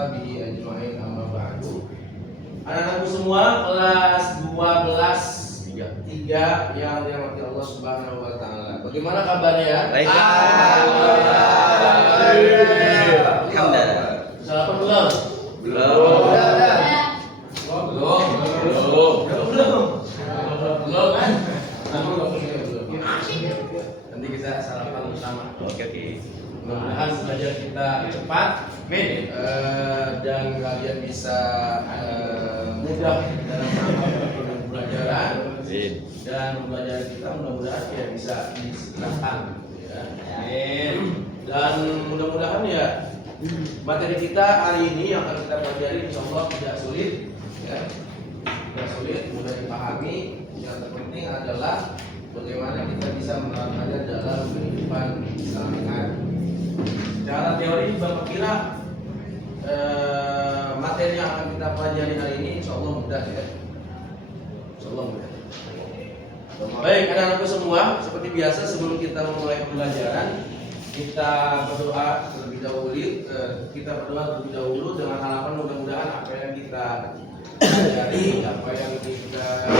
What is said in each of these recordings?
ashabihi ajma'in amma ba'du. Anak-anakku semua kelas 12 3 yang dirahmati Allah Subhanahu wa taala. Bagaimana kabarnya? Baik. Alhamdulillah. Sarapan belum? Belum. Belum kan? Nanti kita sarapan bersama. Oke. Mudah-mudahan belajar kita cepat, dan kalian bisa mudah dalam pembelajaran, dan pembelajaran kita mudah-mudahan ya bisa disertakan, ya. Dan mudah-mudahan ya materi kita hari ini yang akan kita pelajari insya Allah tidak sulit, ya. Tidak sulit, mudah dipahami. Yang terpenting adalah bagaimana kita bisa menerapkannya dalam kehidupan sehari-hari. Secara teori Bapak kira materi yang akan kita pelajari hari ini insya Allah mudah, ya. Insya Allah mudah. Baik, anak-anakku semua, seperti biasa sebelum kita memulai pembelajaran kita berdoa terlebih dahulu dengan harapan mudah-mudahan apa yang kita pelajari, apa yang kita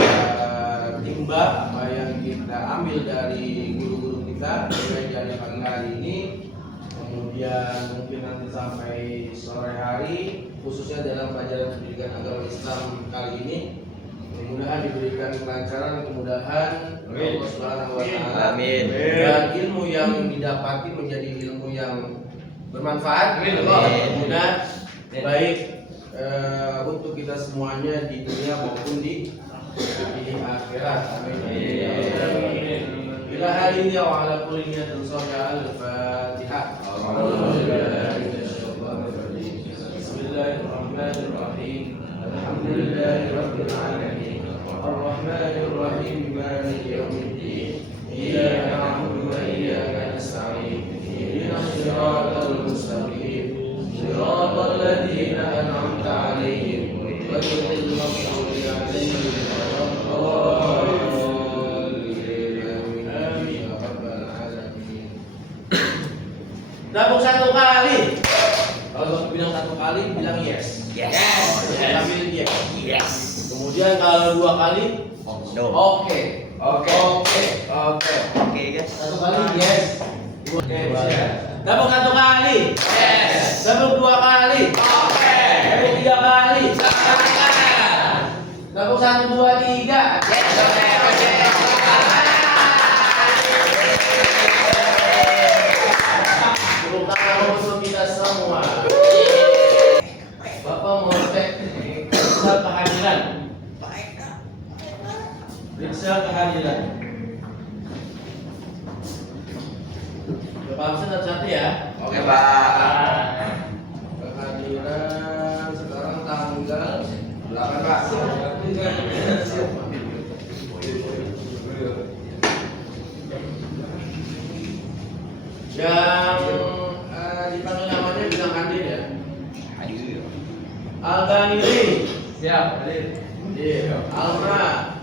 timba, apa yang kita ambil dari guru-guru kita dari pagi hari ini, kemudian mungkin nanti sampai sore hari, khususnya dalam pelajaran pendidikan agama Islam kali ini, mudah-mudahan diberikan kelancaran, kemudahan Allah Subhanahu wa taala. Amin. Dan ilmu yang didapati menjadi ilmu yang bermanfaat. Mudah baik untuk kita semuanya di dunia maupun di akhirat. Amin. Ila hadin ya wa ala kulli niyatin salihah al-Fatihah. Bismillahirrahmanirrahim. Alhamdulillahirabbil alamin. Ar-Rahmanir Rahim. Maliki yaumiddin. Iyyaka na'budu wa iyyaka nasta'in. Ihdinas siratal mustaqim. Siratal ladzina an'amta 'alaihim ghairil maghdubi 'alaihim waladdallin. Amin ya rabbal alamin. Tepuk satu kali. Kalau bilang satu kali bilang yes. Yes. Ambil yes. Yes. Kemudian kalau dua kali No. Oke, Guys. satu kali yes. Oke, tepuk satu kali. Yes. Tepuk dua kali. Oke. Tepuk tiga kali. Tepuk satu dua tiga. Yes. Tepuk tangan untuk kita semua. Bapak mau cek periksa kehadiran. Periksa kehadiran. Bapak absen satu-satu ya. Oke, Pak. Kehadiran sekarang tanggal 8, Pak. Yang dipanggil namanya bilang Andin ya. Alganiri. Siap, hadir. Iya. Alma.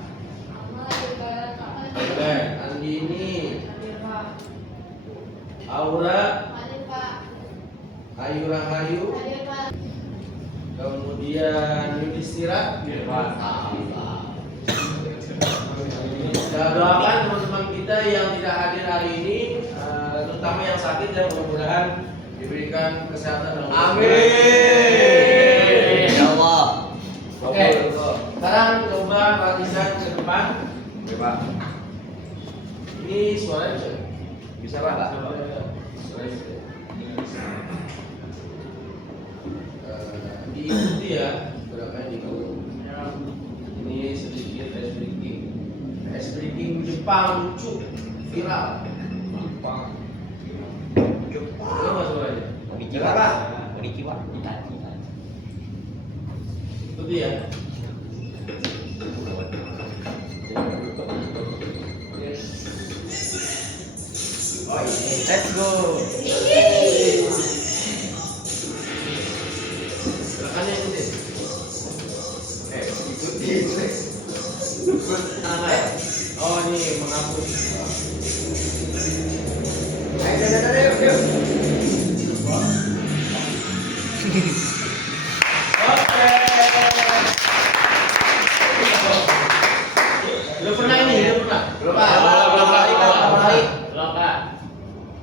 Oke. Andini. Aura. Ayu Rahayu. Kemudian Yudhistira. Kita doakan teman-teman kita yang tidak hadir hari ini, terutama yang sakit, dan mudah-mudahan diberikan kesehatan dan Amin. Ya Allah. Oke. Sekarang coba perhatikan ke depan. Oke, Pak. Ini suaranya Bisa, bisa? Pak. Diikuti ya, berapa diikuti. Ini sedikit ice breaking Jepang lucu, viral. Ini mas suaranya. Konnichiwa, Pak. Konnichiwa. Ikuti ya. Oh ini. Let's go. Silakan ya, ikuti. Ikuti. Oh ini menghapus. Ayo.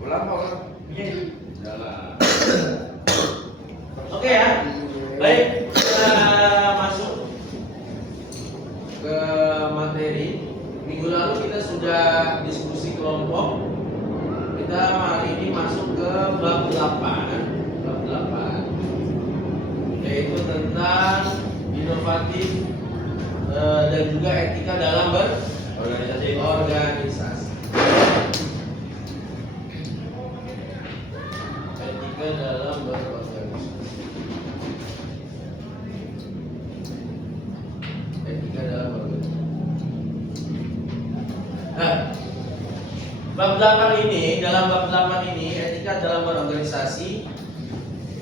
Ulang orang. Jalan. Oke ya. Baik, kita masuk ke materi. Minggu lalu kita sudah diskusi kelompok. Kita hari ini masuk ke bab 8, yaitu tentang inovatif dan juga etika dalam berorganisasi. Etika dalam berorganisasi. Etika dalam berorganisasi. Nah, bab 8 ini, dalam bab 8 ini etika dalam berorganisasi,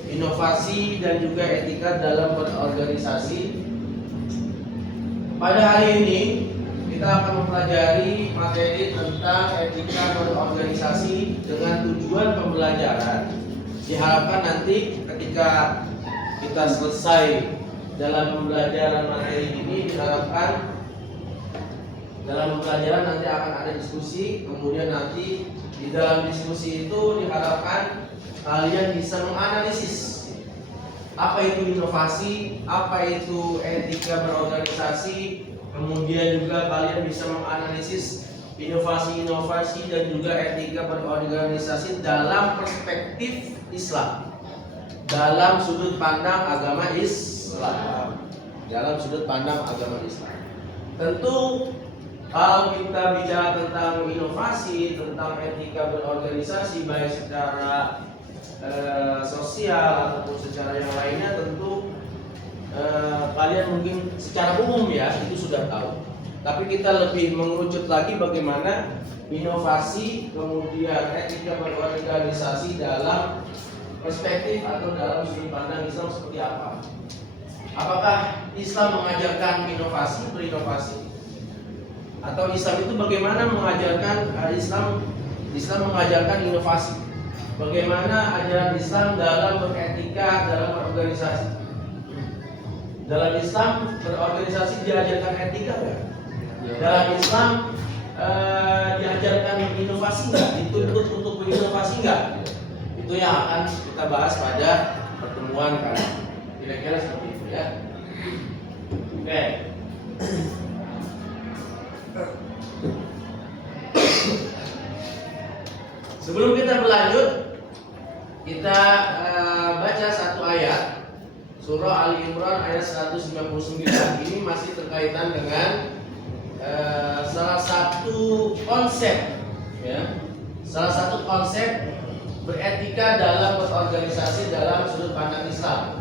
inovasi dan juga etika dalam berorganisasi. Pada hari ini kita akan mempelajari materi tentang etika berorganisasi dengan tujuan pembelajaran. Diharapkan nanti ketika kita selesai dalam pembelajaran materi ini, diharapkan dalam pembelajaran nanti akan ada diskusi. Kemudian nanti di dalam diskusi itu diharapkan kalian bisa menganalisis apa itu inovasi, apa itu etika berorganisasi. Kemudian juga kalian bisa menganalisis inovasi-inovasi dan juga etika berorganisasi dalam perspektif Islam, dalam sudut pandang agama Islam. Dalam sudut pandang agama Islam. Tentu kalau kita bicara tentang inovasi, tentang etika berorganisasi, baik secara sosial ataupun secara yang lainnya, tentu kalian mungkin secara umum ya itu sudah tahu. Tapi kita lebih mengerucut lagi bagaimana inovasi kemudian etika berorganisasi dalam perspektif atau dalam sudut pandang Islam seperti apa. Apakah Islam mengajarkan inovasi, berinovasi? Atau Islam itu bagaimana mengajarkan Islam mengajarkan inovasi? Bagaimana ajaran Islam dalam beretika dalam berorganisasi? Dalam Islam berorganisasi diajarkan etika nggak? Dalam Islam diajarkan inovasi nggak? Dituntut untuk berinovasi nggak? Itu yang akan kita bahas pada pertemuan kali ini. Kira-kira seperti itu ya. Oke. Sebelum kita berlanjut, kita baca satu ayat surah Ali Imran ayat 199. Ini masih terkaitan dengan salah satu konsep ya. Salah satu konsep beretika dalam berorganisasi dalam sudut pandang Islam.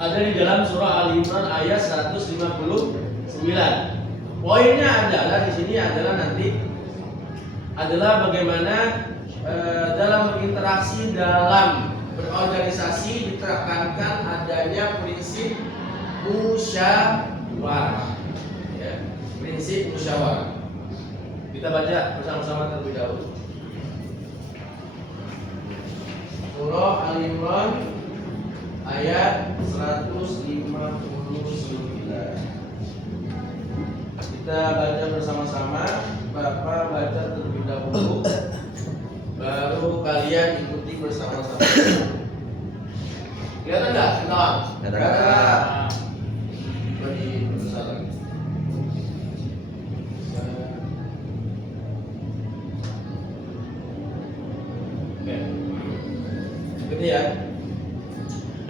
Ada di dalam surah Ali Imran ayat 159. Poinnya adalah di sini adalah bagaimana dalam berinteraksi dalam berorganisasi ditekankan adanya prinsip musyawarah. Ya, prinsip musyawarah. Kita baca bersama-sama terlebih dahulu. Surah Al Imran ayat 159. Kita baca bersama-sama. Bapak baca terlebih dahulu, baru kalian ikuti bersama-sama. Kelihatan nggak? Kelihatan. Bagi besar lagi. Oke. Ikuti ya.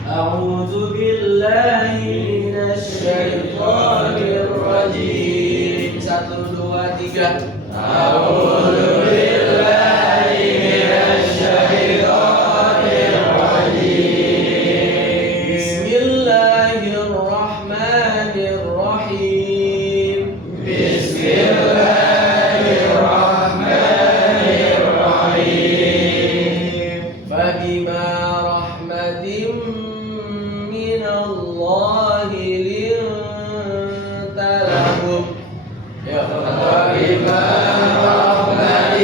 A'udzu billahi minasy syaithanir rajim. 1 2 3. A'udzu billahi minasy syaithanir rajim. Bismillahirrahmanirrahim. Bismillahirrahmanirrahim. Fabima rahmatin minallahi linta lahum. Ya, fabima rahmatin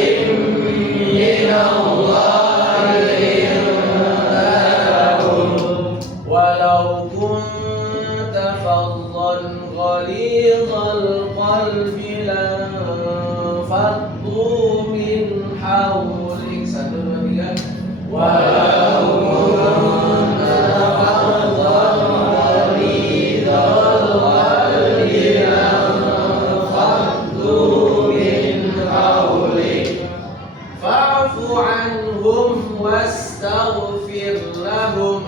haulik. 1, 2, 3. Walaupun tafadhal ridal walil fadlu min haulik fa'fu anhum wastaghfir lahum.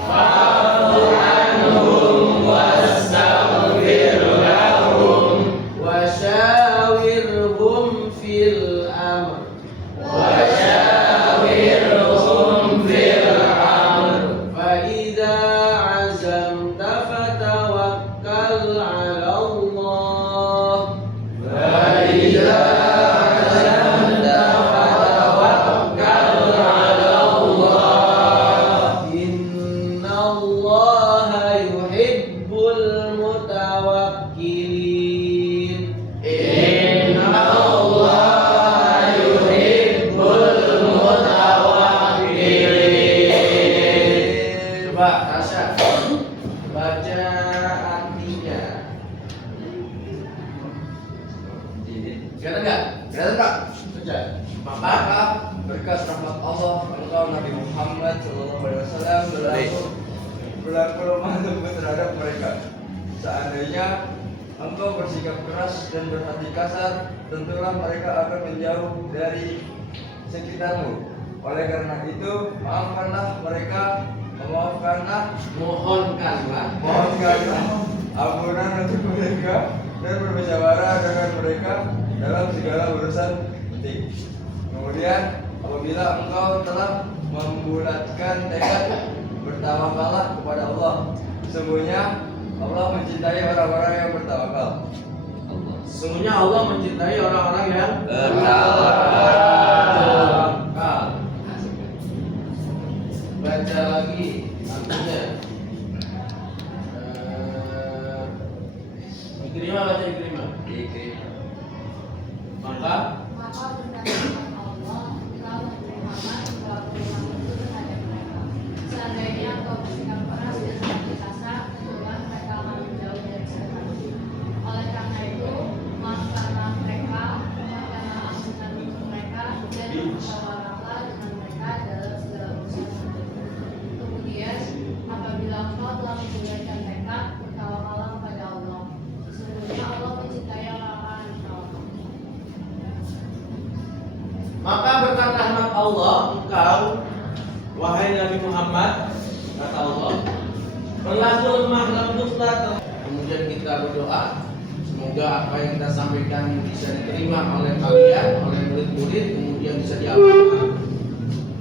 Fa'fu anhum wastaghfir lahum wa syawirhum fil amr. فإذا عزمت فتوكل على الله. فإذا عزمت فتوكل على الله. إن الله يحب المتوكلين. إن الله يحب المتوكلين. Coba Tasya baca artinya. Kata enggak? Kata tak? Baca. Maka berkat rahmat Allah engkau Nabi Muhammad SAW berlaku lemah lembut terhadap mereka. Seandainya engkau bersikap keras dan berhati kasar, tentulah mereka akan menjauh dari sekitarmu. Oleh karena itu, maafkanlah mereka, mohonkanlah ampunan untuk mereka dan bermusyawarah dengan mereka dalam segala urusan penting. Kemudian apabila engkau telah membulatkan tekad, bertawakallah kepada Allah. Sesungguhnya Allah mencintai orang-orang yang bertawakal. Sesungguhnya Allah mencintai orang-orang yang Bertawakal. Baca lagi artinya. Ikrimah, baca Ikrimah. Maka berkata Allah telah Muhammad itu terhadap mereka. Seandainya engkau bersikap keras dan hati kasar, tentulah mereka akan menjauh dari sekitarmu. Oleh karena itu, maafkanlah mereka, mohonkanlah ampunan untuk mereka, dan bermusyawarahlah dengan mereka dalam segala urusan penting. Kemudian, apabila engkau telah membulatkan tekad, bertawakallah kepada Allah. Sesungguhnya Allah mencintai orang-orang yang bertawakal. Maka berkat rahmat Allah engkau wahai Nabi Muhammad, kata Allah, berlaku lemah lembutlah. Kemudian kita berdoa semoga apa yang kita sampaikan bisa diterima oleh kalian, oleh murid-murid, kemudian bisa diamalkan.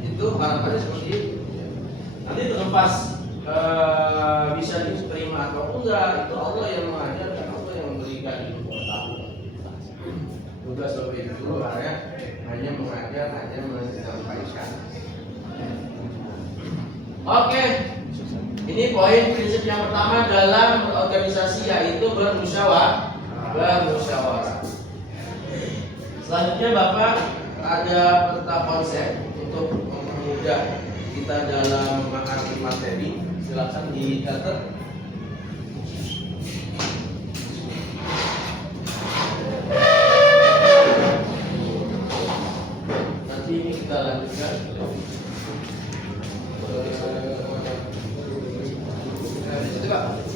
Itu harapannya seperti itu. Nanti terlepas bisa diterima atau enggak, itu Allah yang mengajarkan, Allah yang memberikan ilmu pengetahuan. Tugas seperti itu hanya mengajar, hanya menyampaikan. Oke, ini poin prinsip yang pertama dalam organisasi, yaitu bermusyawarah. Selanjutnya Bapak ada peta konsep untuk mempermudah kita dalam mengerti materi. Silakan dicatat. Nanti ini kita lanjutkan.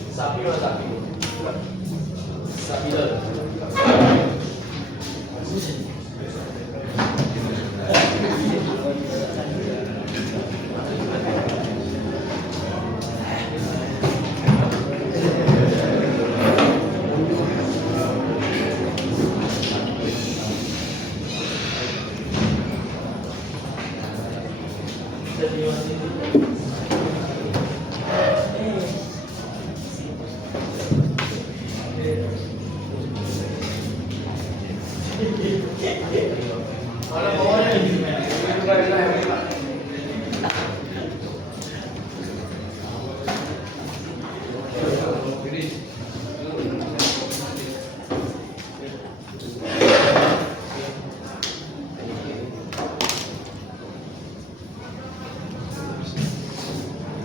Sapi atau sapi? Sapi dulu.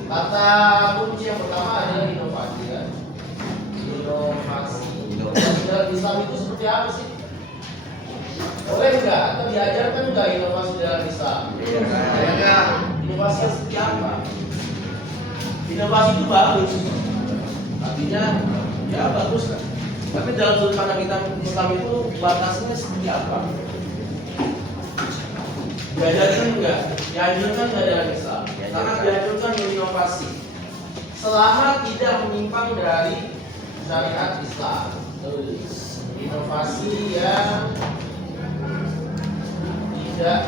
Kata kunci yang pertama adalah inovasi, ya. Inovasi. Dalam Islam itu seperti apa sih? Boleh nggak? Atau diajarkan nggak inovasi dalam Islam? Iya. Kayaknya inovasi seperti apa? Inovasi itu bagus, artinya ya bagus kan. Tapi dalam sudut pandang kita Islam itu batasnya seperti apa? Diajarkan enggak? Dianjurkan enggak dalam Islam? Sangat dianjurkan berinovasi selama tidak menyimpang dari syariat Islam. Tulis inovasi yang tidak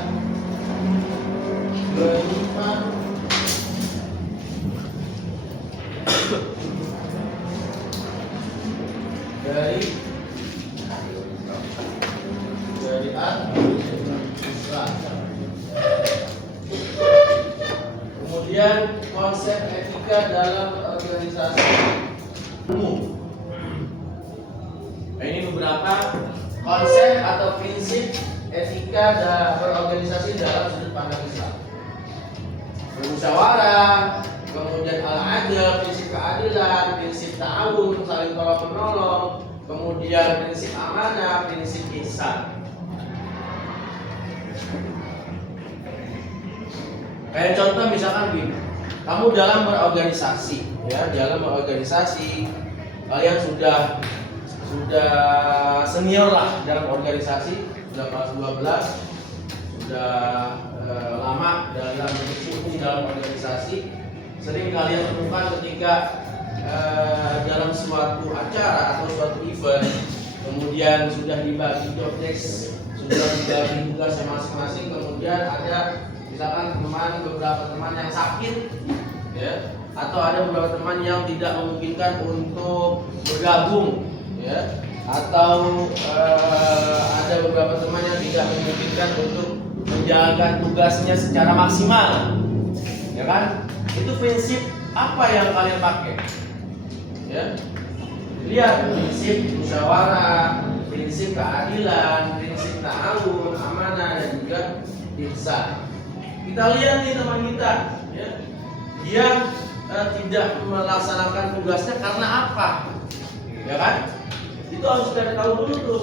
menyimpang dari syariat Islam. Kemudian konsep etika dalam organisasi umum. Nah, ini beberapa konsep atau prinsip etika berorganisasi dalam sudut pandang Islam. Bermusyawarah, kemudian al-adl, prinsip keadilan, prinsip ta'awun, saling tolong menolong, kemudian prinsip amanah, prinsip ihsan. Kayak contoh misalkan gini, kamu dalam berorganisasi, ya dalam berorganisasi, kalian sudah senior lah dalam organisasi, sudah kelas 12, sudah lama dalam berkecimpung dalam organisasi. Sering kalian temukan ketika dalam suatu acara atau suatu event, kemudian sudah dibagi job desk, sudah dibagi tugasnya masing-masing, kemudian ada misalkan beberapa teman yang sakit, ya, atau ada beberapa teman yang tidak memungkinkan untuk bergabung, ya, atau ada beberapa teman yang tidak memungkinkan untuk menjalankan tugasnya secara maksimal, ya kan? Itu prinsip apa yang kalian pakai? Ya, lihat prinsip musyawarah, prinsip keadilan, prinsip ta'awun, amanah, dan juga ihsan. Kita lihat nih teman kita, ya, dia tidak melaksanakan tugasnya karena apa, ya kan? Itu harus kita tahu dulu tuh.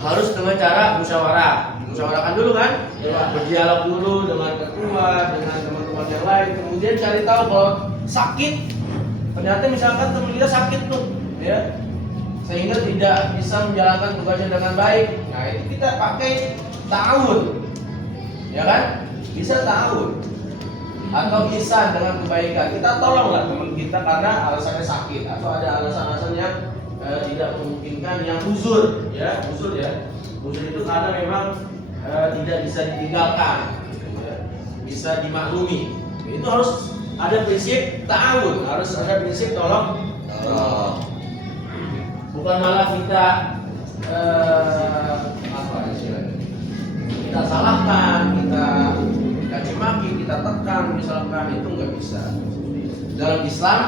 Harus dengan cara musyawarah, musyawarahkan dulu kan, berdialog dulu dengan ketua, dengan teman-teman yang lain, kemudian cari tahu kalau sakit, ternyata misalkan teman kita sakit tuh, ya, sehingga tidak bisa menjalankan tugasnya dengan baik. Nah itu kita pakai ta'awun, ya kan, bisa ta'awun atau ihsan dengan kebaikan. Kita tolonglah teman kita karena alasannya sakit atau ada alasan-alasan yang tidak memungkinkan, yang uzur, ya, uzur itu karena memang tidak bisa ditinggalkan, ya, bisa dimaklumi. Itu harus ada prinsip ta'awun, harus ada prinsip tolong. Bukan malah kita apa istilahnya, kita salahkan, kita caci maki, kita tekan, misalkan, itu nggak bisa. Dalam Islam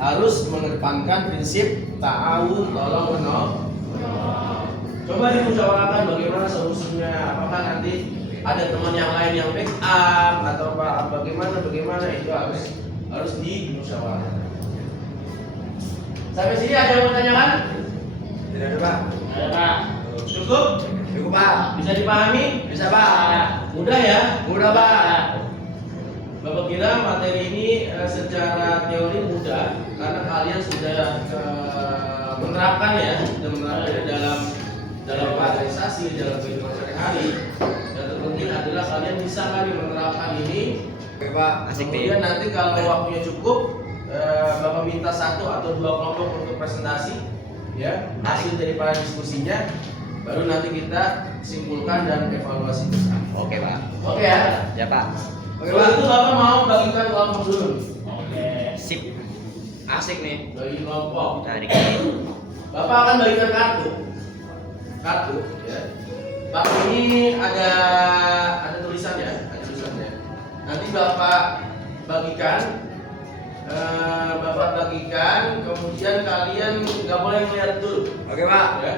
harus mengedepankan prinsip ta'awun, tolong menolong. Coba dimusyawarahkan bagaimana solusinya. Apakah nanti ada teman yang lain yang backup atau bagaimana itu harus dimusyawarahkan. Sampai sini ada yang mau tanyakan? Tidak ada, Pak. Ada, Pak. Cukup? Cukup, Pak. Bisa dipahami? Bisa, Pak. Mudah ya? Mudah, Pak. Bapak kira materi ini secara teori mudah karena kalian sudah menerapkan ya, sudah menerapkan dalam organisasi, dalam kehidupan sehari-hari. Yang terpenting adalah kalian bisa kali menerapkan ini. Oke, Pak. Asik nih. Kemudian nanti kalau waktunya cukup, Bapak minta 1 atau 2 kelompok untuk presentasi, ya, hasil daripada diskusinya, baru nanti kita simpulkan dan evaluasi bersama. Oke, Pak. Oke ya? Ya, Pak. Oke, Kalau Pak. itu Bapak mau bagikan kelompok dulu. Oke. Sip. Asik nih. Bagi kelompok. Nah, Bapak akan bagikan kartu, ya. Kartu ini ada tulisannya, Nanti Bapak bagikan, kemudian kalian nggak boleh melihat dulu. Oke, Pak. Ya.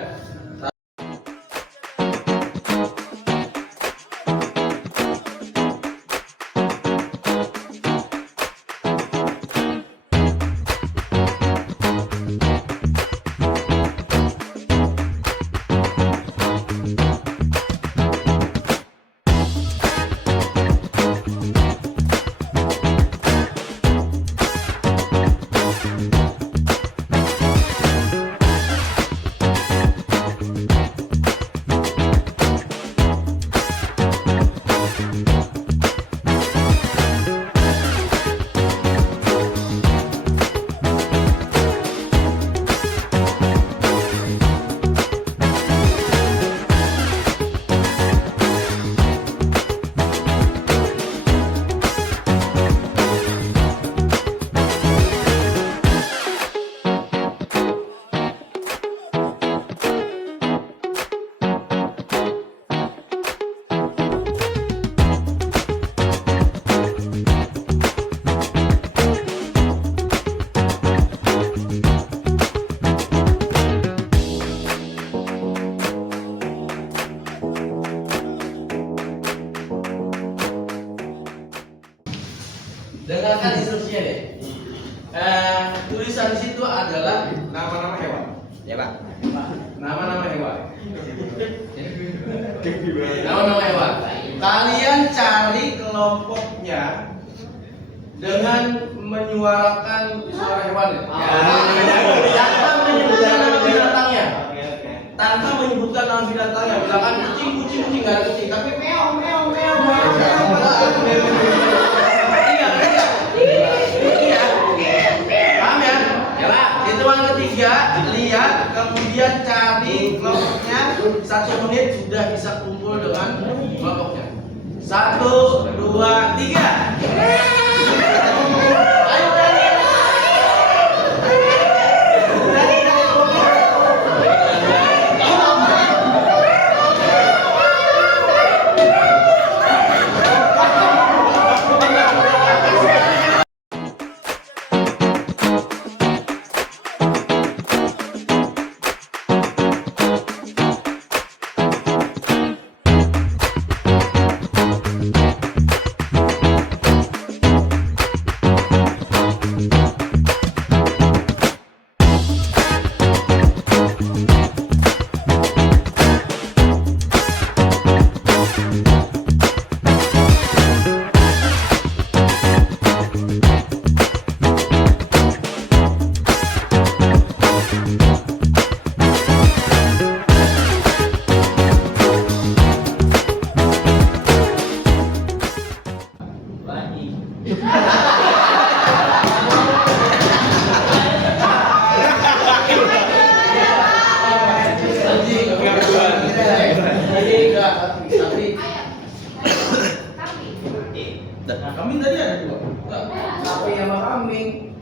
Dengarkan instruksinya deh. Tulisan di situ adalah nama-nama hewan. Ya Pak. Nama-nama hewan. Nama-nama hewan. Kalian cari kelompoknya dengan menyuarakan suara hewan. Tanpa menyebutkan nama binatangnya. Tanpa menyebutkan nama binatangnya. Misalkan kucing, nggak ada kucing, tapi meow. Paham ya? Hitungan ketiga, lihat, kemudian cari kelompoknya. 1 menit sudah bisa kumpul dengan kelompoknya. 1, 2, 3. Ayo Dani. Kambing tadi ada 2. Sapi sama kambing.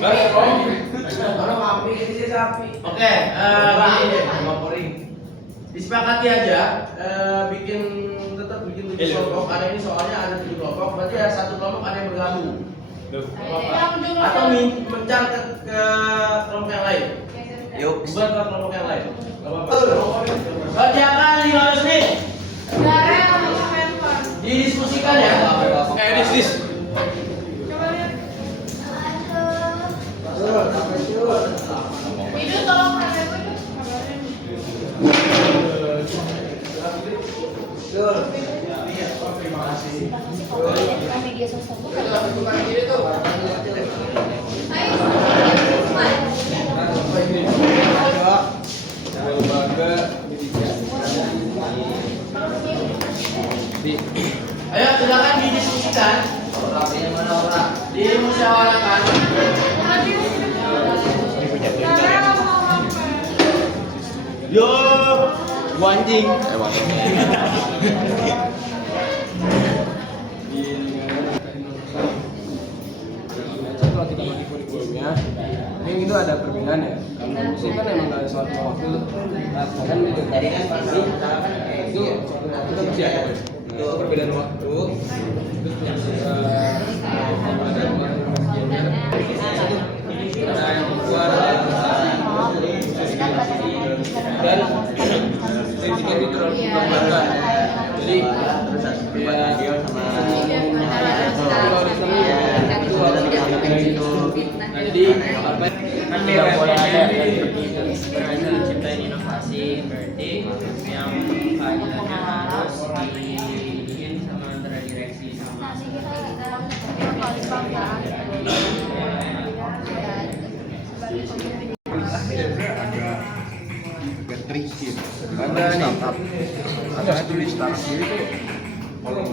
Orang kambing ini sapi. Oke, gini deh, disepakati aja, tetap bikin 7 kelompok. Ada ini soalnya ada 7 kelompok, berarti ada 1 kelompok ada yang bergabung. Atau mencar ke kelompok yang lain. Yuk. Bukan ke kelompok yang lain. Kerjakan 15 menit. Didiskusikan ya. Dis. Itu tolong Terima kasih. media sosial bukan? Ayo silakan didiskusikan. Dimusyawarahkan. Yo, anjing. Kalau kita bagi kurikulumnya, mungkin itu ada perbedaan ya. Kalau musik kan emang nggak ada suatu waktu, kan itu. Itu kita mesti ada. Itu perbedaan waktu. Terus ada yang keluar dan kritiknya itu terlalu membanggakan. Jadi jadi apa tidak boleh ada berhasil menciptain inovasi, berarti yang keadilannya harus dibikin sama antara direksi sama ada tulis startup itu kalau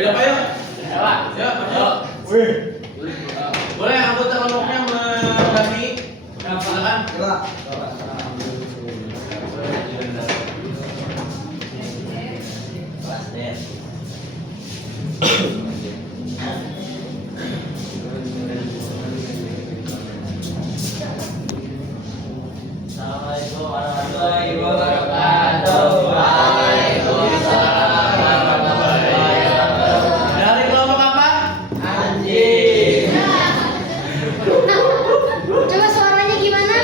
Beda Pak yuk. Ya Pak. Yuk, maju. Boleh anggota kelompoknya mendampingi? Silakan. Assalamualaikum warahmatullahi wabarakatuh. Waalaikumsalam warahmatullahi wabarakatuh. Dari kelompok apa? Anjing. Coba suaranya gimana?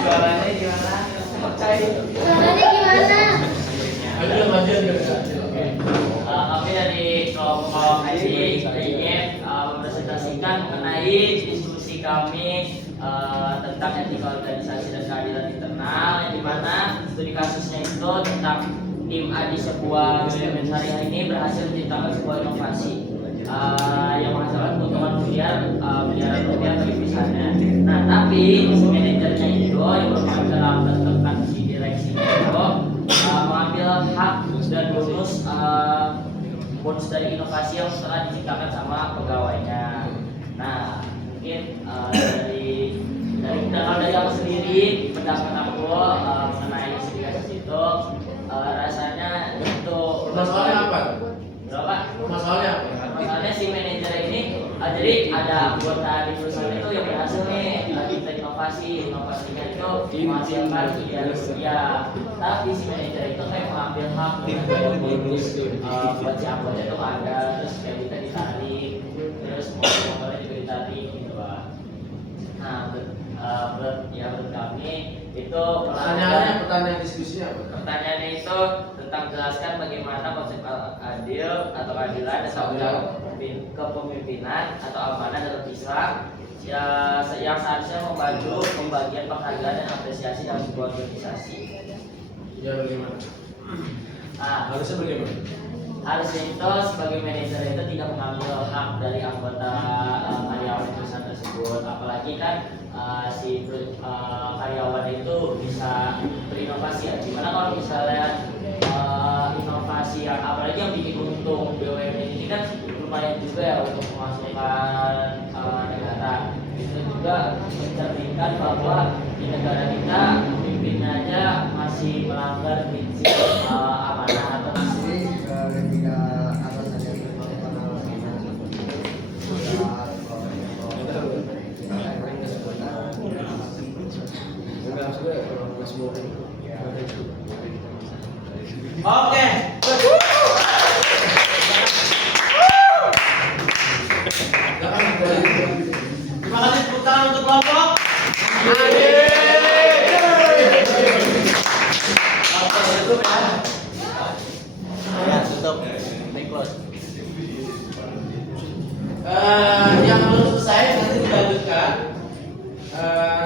Suaranya gimana? Suaranya gimana? Maju. Kami dari kelompok anjing ingin mempresentasikan mengenai diskusi kami tentang etika organisasi dan keadilan internal, yang dimana studi kasusnya itu tentang tim A di sebuah BUMN syariah ini berhasil menciptakan sebuah inovasi yang menghasilkan keuntungan miliaran rupiah bagi perusahaannya. Nah, tapi si manajernya itu yang merupakan dalam bentuk si direksi itu mengambil hak dan bonus dari inovasi yang telah diciptakan sama pegawainya. Nah, mungkin dari aku sendiri, pendapat aku mengenai studi kasus itu rasanya itu Masalahnya apa? berapa? Masalahnya apa? Masalahnya si manajer ini jadi ada anggota di perusahaan itu yang berhasil nih kita inovasinya itu menghasilkan miliaran rupiah, tapi si manajer itu kayak mengambil hak dengan bonus buat si anggota itu ada, terus kayak kita ditarik, terus motornya juga ditarik gitu Pak. Nah, menurut kami itu Pertanyaan diskusinya apa? pertanyaannya itu tentang jelaskan bagaimana konsep adil atau keadilan dan tanggung jawab kepemimpinan atau amanah dalam Islam yang seharusnya membantu pembagian penghargaan dan apresiasi dalam sebuah organisasi. Ya bagaimana? Harusnya bagaimana? Harusnya itu sebagai manajer itu tidak mengambil hak dari anggota karyawan perusahaan tersebut, apalagi kan si karyawan itu bisa berinovasi ya. Dimana kalau misalnya inovasi yang apalagi yang bikin untung BUMN ini kan lumayan juga ya untuk memasukkan negara. Itu juga mencerminkan bahwa di negara kita pemimpinnya aja masih melanggar prinsip amanah atau Oke. Terima kasih tepuk tangan untuk kelompok. Tutup ya. Tutup. Close. Yang belum selesai nanti dilanjutkan.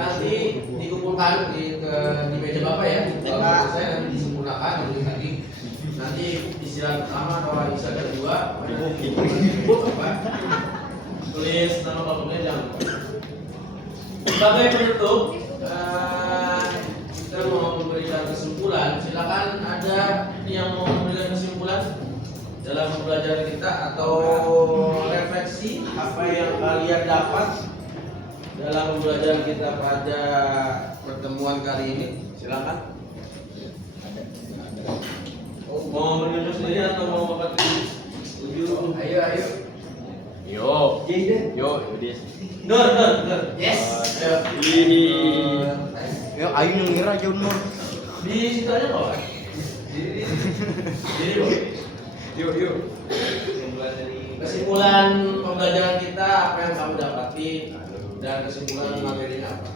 Nanti dikumpulkan di meja Bapak ya. Kalau selesai nanti disempurnakan lagi. Nanti istilah pertama, kalau istilah kedua, tulis nama bapaknya jangan lupa. Sebagai penutup, kita mau memberikan kesimpulan. Silakan ada yang mau memberikan kesimpulan dalam pembelajaran kita atau refleksi apa yang kalian dapat dalam pembelajaran kita pada pertemuan kali ini. Silakan. Mau menunjuk sendiri atau mau bapak tuju? Ayo. Yo, Yudis. Nur. Yes. Ya, ayo ngira aja Nur. Di situ aja kok. Jadi Yuk. Kesimpulan pembelajaran kita apa yang kamu dapati dan kesimpulan materinya apa?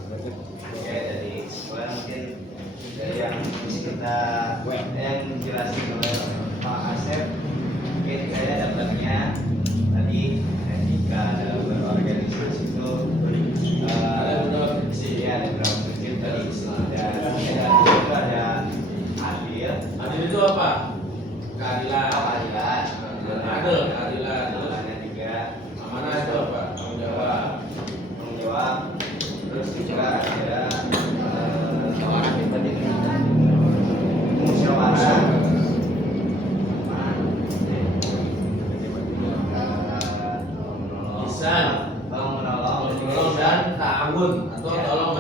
Oke, dari kesimpulan mungkin dari yang kita yang dijelasin oleh Pak Asep, mungkin saya dapatnya tadi etika dalam berorganisasi itu ada beberapa prinsip tadi dan itu ada adil. Adil itu apa? Keadilan. Keadilan. Terus Ada tiga amanah itu apa? Tanggung jawab. terus juga ada musyawarah ihsan, tolong menolong, tolong dan ta'awun atau tolong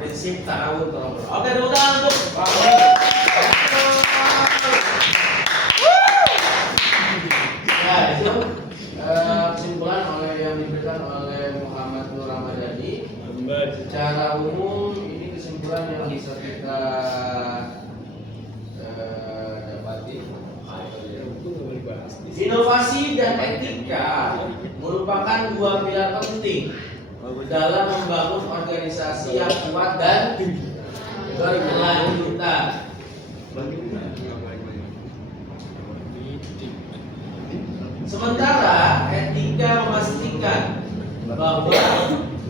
prinsip ta'awun tolong. Oke, tepuk tangan untuk Pak Wali. Ya, itu kesimpulan yang diberikan oleh Muhammad Nur Ramadhani. Secara umum ini kesimpulan yang bisa kita dapati. Inovasi dan etika merupakan dua pilar penting dalam membangun organisasi yang kuat dan berkelanjutan. Sementara etika memastikan bahwa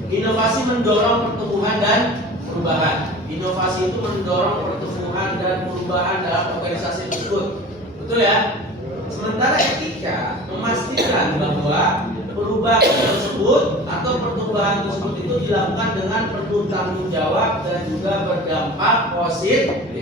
inovasi mendorong pertumbuhan dan perubahan. Inovasi itu mendorong pertumbuhan dan perubahan dalam organisasi tersebut. Betul ya? Sementara etika memastikan bahwa perubahan tersebut atau pertumbuhan tersebut itu dilakukan dengan penuh tanggung jawab dan juga berdampak positif.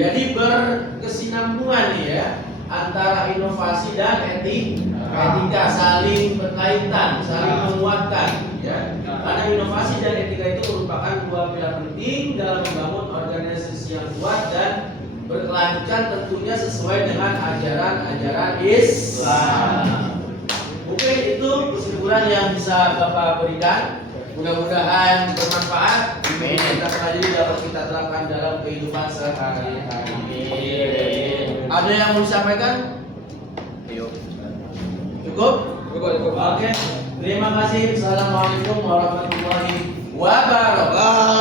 Jadi berkesinambungan nih ya antara inovasi dan etika saling berkaitan, saling menguatkan ya. Karena inovasi dan etika itu merupakan dua pilar penting dalam membangun organisasi yang kuat dan berkelanjutan tentunya sesuai dengan ajaran-ajaran Islam. Mungkin itu kesimpulan yang bisa Bapak berikan. Mudah-mudahan bermanfaat. Ini kita pelajari dapat kita terapkan dalam kehidupan sehari-hari. Ada yang mau disampaikan? Cukup? Cukup. Oke. Terima kasih. Assalamualaikum warahmatullahi wabarakatuh.